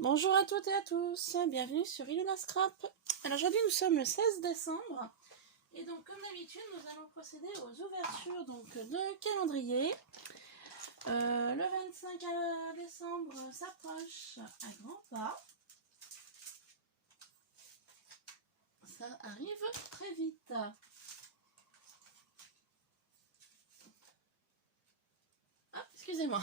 Bonjour à toutes et à tous, bienvenue sur Ilona Scrap. Alors aujourd'hui nous sommes le 16 décembre et donc comme d'habitude nous allons procéder aux ouvertures de calendrier. Le 25 décembre s'approche à grands pas. Ça arrive très vite. Ah, excusez-moi.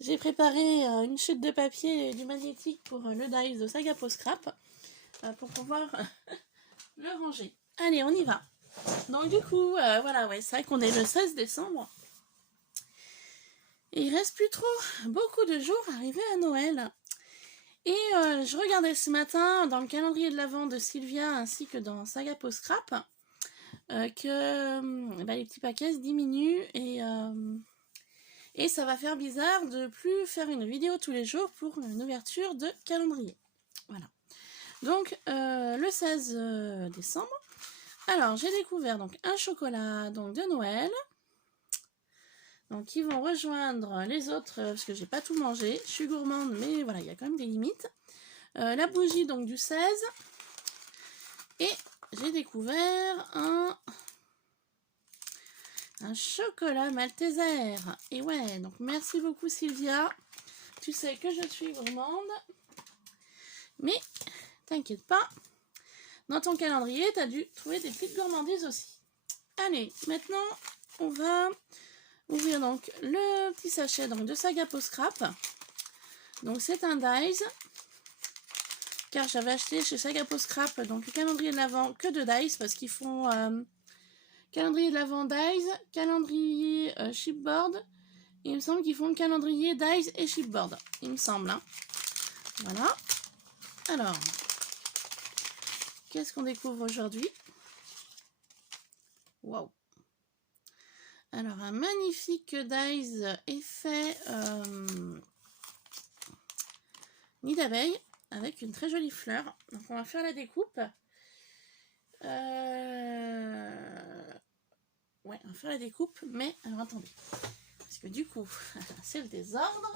J'ai préparé une chute de papier et du magnétique pour le dies de Saga Post Scrap pour pouvoir le ranger. Allez, on y va. Donc du coup, voilà, ouais, c'est vrai qu'on est le 16 décembre. Et il reste plus trop beaucoup de jours arrivés à Noël. Et je regardais ce matin dans le calendrier de l'Avent de Sylvia ainsi que dans Saga Post Scrap que les petits paquets se diminuent et ça va faire bizarre de plus faire une vidéo tous les jours pour une ouverture de calendrier. Voilà. Donc le 16 décembre, alors j'ai découvert donc un chocolat donc de Noël. Donc ils vont rejoindre les autres parce que j'ai pas tout mangé. Je suis gourmande mais voilà, il y a quand même des limites. La bougie donc du 16. Et j'ai découvert un chocolat malteser. Et ouais, donc merci beaucoup Sylvia. Tu sais que je suis gourmande. Mais t'inquiète pas. Dans ton calendrier, tu as dû trouver des petites gourmandises aussi. Allez, maintenant on va ouvrir donc le petit sachet donc, de Saga Post Scrap. Donc c'est un dies. Car j'avais acheté chez Saga Post Scrap donc le calendrier de l'Avent que de dies parce qu'ils font calendrier de l'Avent dies, calendrier chipboard. Et il me semble qu'ils font calendrier dies et chipboard. Il me semble. Hein. Voilà. Alors, qu'est-ce qu'on découvre aujourd'hui? Waouh! Alors, un magnifique dies effet nid d'abeille avec une très jolie fleur. Donc, on va faire la découpe. Ouais, on va faire la découpe, mais alors attendez. Parce que du coup, c'est le désordre.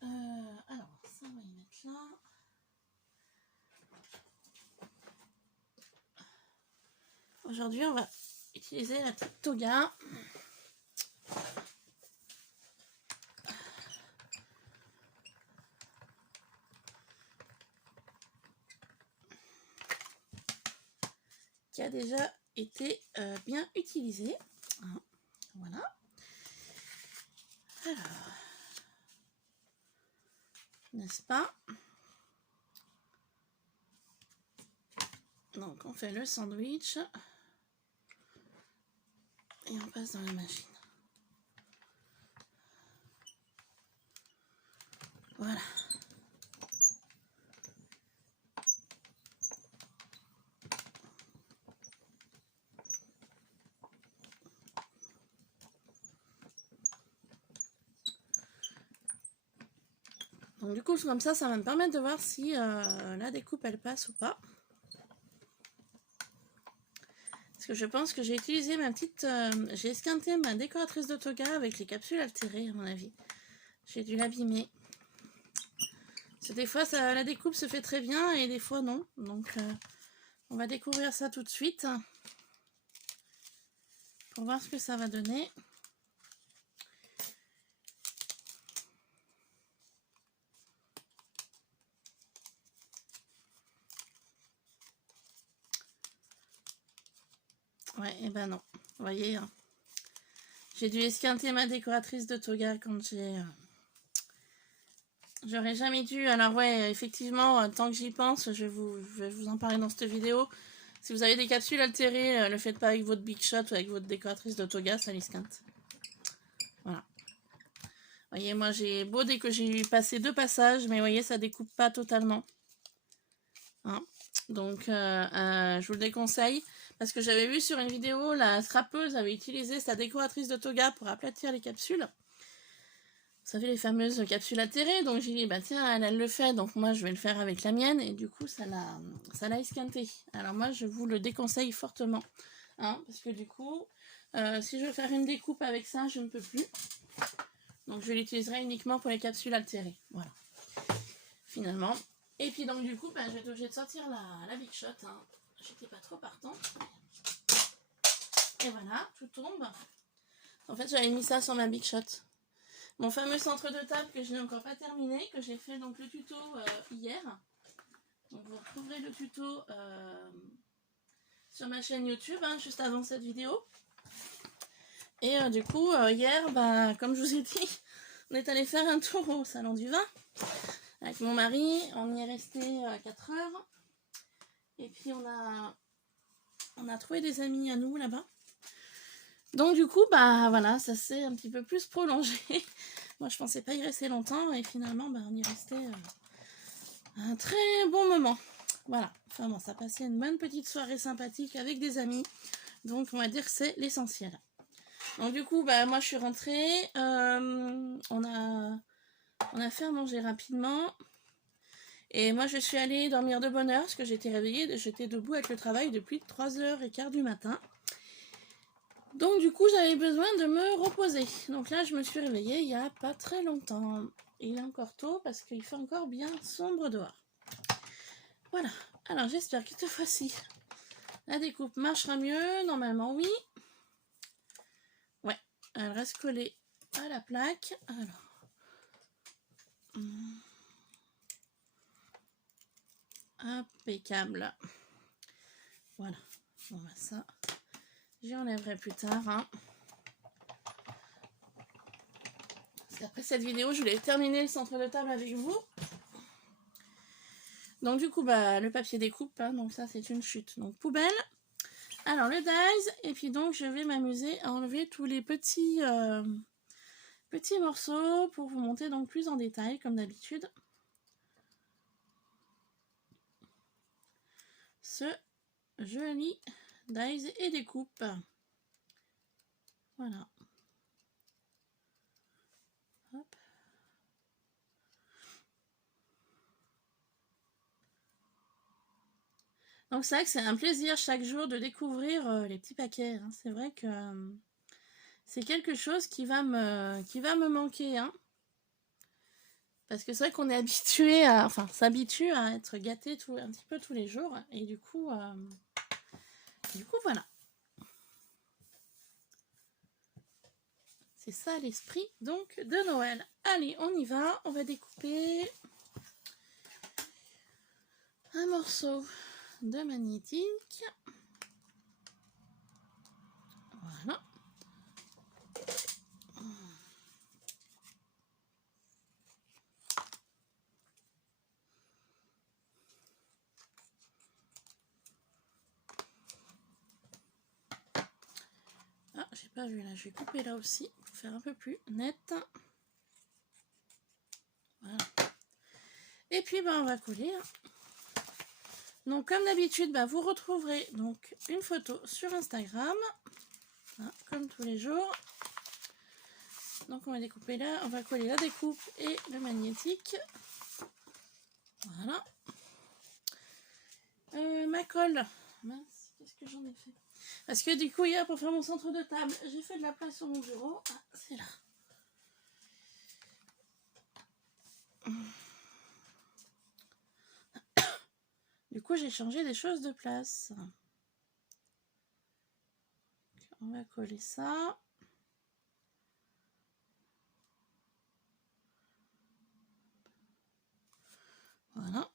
Alors, ça, on va y mettre là. Aujourd'hui, on va utiliser la petite toga. Qui a déjà été bien utilisée. Voilà. Alors, n'est-ce pas? Donc, on fait le sandwich. Et on passe dans la machine. Voilà. Donc du coup, comme ça va me permettre de voir si la découpe elle passe ou pas. Parce que je pense que j'ai utilisé ma petite... j'ai esquinté ma décoratrice de toga avec les capsules altérées à mon avis. J'ai dû l'abîmer. Parce que des fois la découpe se fait très bien et des fois non. Donc on va découvrir ça tout de suite. Pour voir ce que ça va donner. Ouais, et ben non. Vous voyez, hein. J'ai dû esquinter ma décoratrice de toga quand j'ai... J'aurais jamais dû. Alors ouais, effectivement, tant que j'y pense, je vais vous en parler dans cette vidéo. Si vous avez des capsules altérées, le faites pas avec votre Big Shot ou avec votre décoratrice de toga, ça l'esquinte. Voilà. Vous voyez, moi j'ai beau dès que j'ai passé 2 passages, mais vous voyez, ça découpe pas totalement. Hein. Donc, je vous le déconseille. Parce que j'avais vu sur une vidéo, la scrapeuse avait utilisé sa décoratrice de toga pour aplatir les capsules. Vous savez, les fameuses capsules atterrées. Donc j'ai dit, bah tiens, elle le fait, donc moi je vais le faire avec la mienne. Et du coup, ça l'a esquinté. Alors moi, je vous le déconseille fortement. Hein, parce que du coup, si je veux faire une découpe avec ça, je ne peux plus. Donc je l'utiliserai uniquement pour les capsules altérées. Voilà. finalement. Et puis donc du coup, bah, j'ai été obligée de sortir la Big Shot. Hein. J'étais pas trop partante. Et voilà, tout tombe. En fait, j'avais mis ça sur ma Big Shot. Mon fameux centre de table que je n'ai encore pas terminé, que j'ai fait donc le tuto hier. Donc vous retrouverez le tuto sur ma chaîne YouTube, hein, juste avant cette vidéo. Et du coup, hier, bah, comme je vous ai dit, on est allé faire un tour au salon du vin avec mon mari. On y est resté 4 heures. Et puis on a trouvé des amis à nous là-bas. Donc du coup, bah voilà, ça s'est un petit peu plus prolongé. Moi, je pensais pas y rester longtemps et finalement, bah, on y restait un très bon moment. Voilà, enfin bon, ça passait une bonne petite soirée sympathique avec des amis. Donc on va dire que c'est l'essentiel. Donc du coup, bah moi je suis rentrée. On a fait à manger rapidement. Et moi je suis allée dormir de bonne heure parce que j'étais réveillée, j'étais debout avec le travail depuis 3h15 du matin. Donc du coup j'avais besoin de me reposer. Donc là je me suis réveillée il n'y a pas très longtemps. Il est encore tôt parce qu'il fait encore bien sombre dehors. Voilà. Alors j'espère que cette fois-ci la découpe marchera mieux. Normalement oui. Ouais. Elle reste collée à la plaque. Alors. Impeccable. Voilà. Bon bah ça. J'y enlèverai plus tard. Hein. Parce qu'après cette vidéo, je voulais terminer le centre de table avec vous. Donc du coup, bah, le papier découpe. Hein, donc ça, c'est une chute. Donc poubelle. Alors le dies. Et puis donc, je vais m'amuser à enlever tous les petits morceaux pour vous montrer donc plus en détail, comme d'habitude. Ce joli dies et découpe. Voilà. Hop. Donc c'est vrai que c'est un plaisir chaque jour de découvrir les petits paquets. Hein. C'est vrai que c'est quelque chose qui va me manquer. Hein. Parce que c'est vrai qu'on est habitué à... Enfin, s'habitue à être gâté un petit peu tous les jours. Et du coup voilà. C'est ça l'esprit donc de Noël. Allez, on y va. On va découper un morceau de magnétique. Voilà. Ah, j'ai pas vu là. Je vais couper là aussi pour faire un peu plus net. Voilà. Et puis bah, on va coller. Donc comme d'habitude, bah, vous retrouverez donc une photo sur Instagram. Hein, comme tous les jours. Donc on va découper là, on va coller la découpe et le magnétique. Voilà. Ma colle. Mince, qu'est-ce que j'en ai fait? Parce que du coup hier pour faire mon centre de table, j'ai fait de la place sur mon bureau. Ah, c'est là. Du coup j'ai changé des choses de place. On va coller ça. Voilà.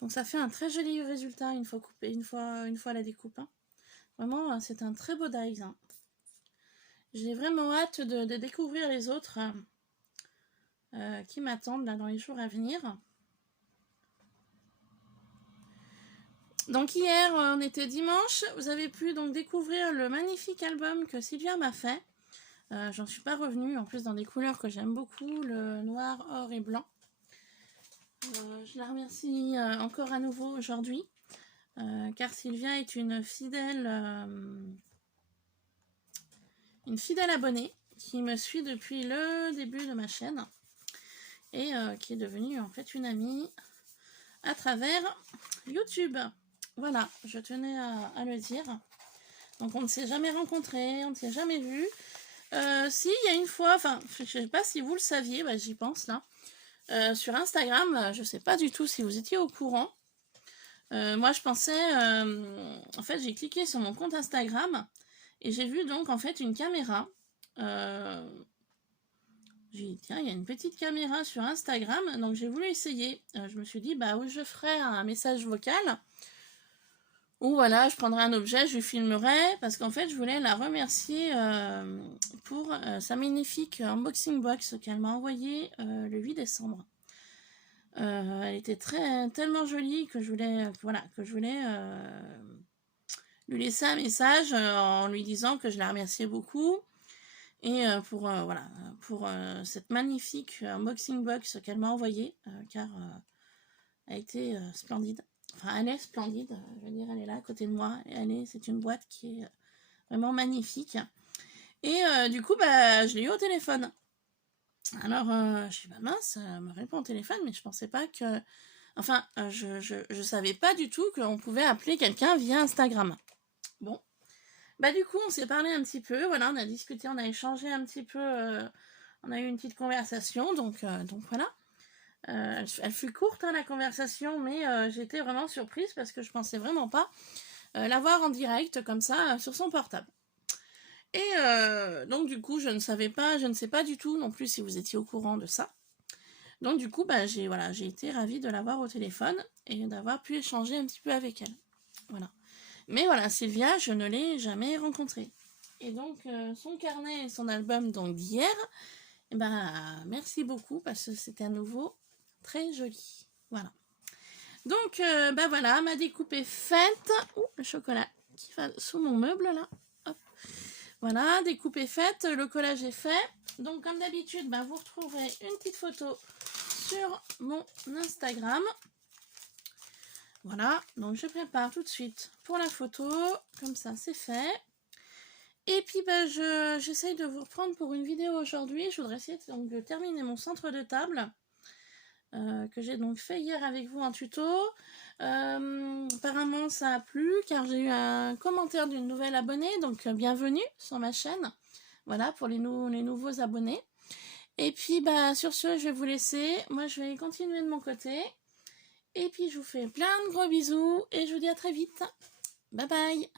Donc ça fait un très joli résultat une fois coupé, une fois la découpe. Hein. Vraiment, c'est un très beau dies. Hein. J'ai vraiment hâte de découvrir les autres qui m'attendent là dans les jours à venir. Donc hier, on était dimanche. Vous avez pu donc découvrir le magnifique album que Sylvia m'a fait. J'en suis pas revenue, en plus dans des couleurs que j'aime beaucoup, le noir, or et blanc. Je la remercie encore à nouveau aujourd'hui, car Sylvia est une fidèle abonnée qui me suit depuis le début de ma chaîne et qui est devenue en fait une amie à travers YouTube. Voilà, je tenais à le dire. Donc on ne s'est jamais rencontrés, on ne s'est jamais vus. Si, il y a une fois, enfin, je sais pas si vous le saviez, bah, j'y pense là. Sur Instagram, je sais pas du tout si vous étiez au courant. Moi, je pensais, en fait, j'ai cliqué sur mon compte Instagram et j'ai vu donc en fait une caméra. J'ai dit, tiens, il y a une petite caméra sur Instagram, donc j'ai voulu essayer. Je me suis dit, bah, où je ferai un message vocal, ou voilà, je prendrai un objet, je lui filmerai, parce qu'en fait, je voulais la remercier pour sa magnifique unboxing box qu'elle m'a envoyée le 8 décembre. Elle était tellement jolie que je voulais, voilà, lui laisser un message en lui disant que je la remerciais beaucoup. Et pour cette magnifique unboxing box qu'elle m'a envoyée, car elle a été splendide. Enfin, elle est splendide, je veux dire, elle est là à côté de moi. C'est une boîte qui est vraiment magnifique. Et du coup, bah, je l'ai eu au téléphone. Alors, je dis, bah mince, elle me répond au téléphone, mais je pensais pas que... Enfin, je savais pas du tout qu'on pouvait appeler quelqu'un via Instagram. Bon. Bah du coup, on s'est parlé un petit peu, voilà, on a discuté, on a échangé un petit peu, on a eu une petite conversation, donc voilà. Elle fut courte, hein, la conversation, mais j'étais vraiment surprise parce que je pensais vraiment pas la voir en direct comme ça sur son portable. Et donc du coup, je ne sais pas du tout non plus si vous étiez au courant de ça. Donc du coup, bah, j'ai été ravie de l'avoir au téléphone et d'avoir pu échanger un petit peu avec elle. Voilà. Mais voilà, Sylvia, je ne l'ai jamais rencontrée. Et donc, son carnet et son album d'hier, eh ben, merci beaucoup parce que c'était à nouveau très joli. Voilà. Donc, bah voilà, ma découpe est faite. Ouh, le chocolat qui va sous mon meuble là. Hop. Voilà, découpe est faite, le collage est fait. Donc, comme d'habitude, bah, vous retrouverez une petite photo sur mon Instagram. Voilà, donc je prépare tout de suite pour la photo. Comme ça, c'est fait. Et puis, bah, j'essaye de vous reprendre pour une vidéo aujourd'hui. Je voudrais essayer donc, de terminer mon centre de table que j'ai donc fait hier avec vous en tuto. Apparemment, ça a plu car j'ai eu un commentaire d'une nouvelle abonnée. Donc, bienvenue sur ma chaîne. Voilà, pour les nouveaux abonnés. Et puis, bah, sur ce, je vais vous laisser. Moi, je vais continuer de mon côté. Et puis, je vous fais plein de gros bisous et je vous dis à très vite. Bye bye!